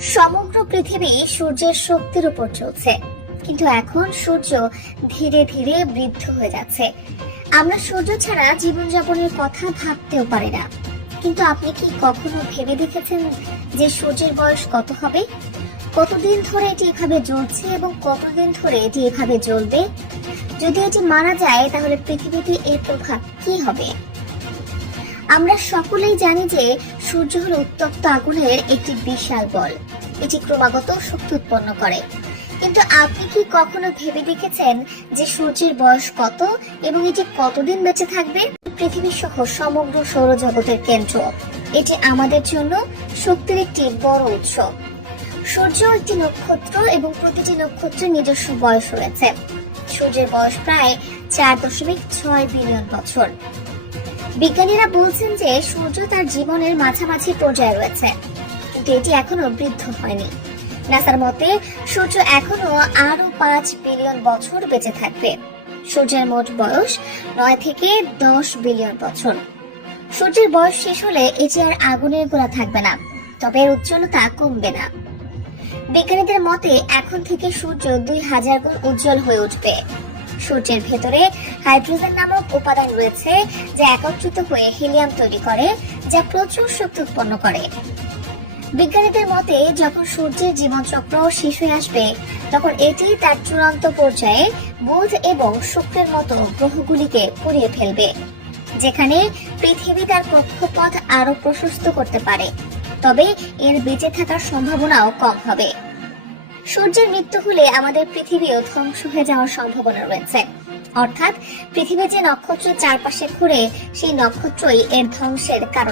সমগ্র পৃথিবী সূর্যের শক্তির উপর চলছে। কিন্তু এখন সূর্য ধীরে ধীরে বৃদ্ধ হয়ে যাচ্ছে। আমরা সূর্য ছাড়া জীবনযাপনের কথা ভাবতেও পারি না। কিন্তু আপনি কি কখনো ভেবে দেখেছেন যে সূর্যের বয়স কত হবে? কতদিন ধরে এটি এভাবে জ্বলছে এবং কতদিন ধরে এটি এভাবে জ্বলবে? যদি এটি মারা যায়, তাহলে পৃথিবীতে এর প্রভাব কি হবে? আমরা সকলেই জানি যে সূর্য হলো উত্তপ্ত আগুনের একটি বিশাল বল। এটি ক্রমাগত শক্তি উৎপন্ন করে। কিন্তু আপনি কি কখনো ভেবে দেখেছেন যে সূর্যের বয়স কত এবং এটি কতদিন বেঁচে থাকবে? পৃথিবী সহ সমগ্র সৌরজগতের কেন্দ্র। এটি আমাদের জন্য শক্তির একটি বড় উৎস। সূর্য একটি নক্ষত্র এবং প্রতিটি নক্ষত্রের নিজস্ব বয়স রয়েছে। সূর্যের বয়স প্রায় চার দশমিক ছয় বিলিয়ন বছর। বিজ্ঞানীরা বলছেন যে সূর্য তার জীবনের মাঝামাঝি পর্যায়ে রয়েছে। কিন্তু এটি এখনও বৃদ্ধ হয়নি। নাসার মতে, সূর্য এখনও আরও পাঁচ বিলিয়ন বছর বেঁচে থাকবে। সূর্যের মোট বয়স নয় থেকে দশ বিলিয়ন বছর। সূর্যের বয়স শেষ হলে এটি আর আগুনের গোলা থাকবে না, তবে এর উজ্জ্বলতা কমবে না। বিজ্ঞানীদের মতে, এখন থেকে সূর্য দুই হাজার গুণ উজ্জ্বল হয়ে উঠবে। সূর্যের ভেতরে হাইড্রোজেন নামক উপাদান রয়েছে যা একত্রিত হয়ে হিলিয়াম তৈরি করে, যা প্রচুর শক্তি উৎপন্ন করে। বিজ্ঞানীদের মতে, যখন সূর্যের জীবনচক্র শেষ হয়ে আসবে, তখন এটি তার চূড়ান্ত পর্যায়ে বুধ এবং শুক্রের মতো গ্রহগুলিকে পুড়িয়ে ফেলবে, যেখানে পৃথিবী তার কক্ষপথ আরও প্রশস্ত করতে পারে। তবে এর বেঁচে থাকার সম্ভাবনাও কম হবে। সূর্যের মৃত্যু হলে আমাদের পৃথিবীও ধ্বংস হয়ে যাওয়ার সম্ভাবনা রয়েছে। অর্থাৎ, পৃথিবীর যে নক্ষত্র চারপাশে ঘুরে, সেই নক্ষত্রই এর ধ্বংসের কারণ।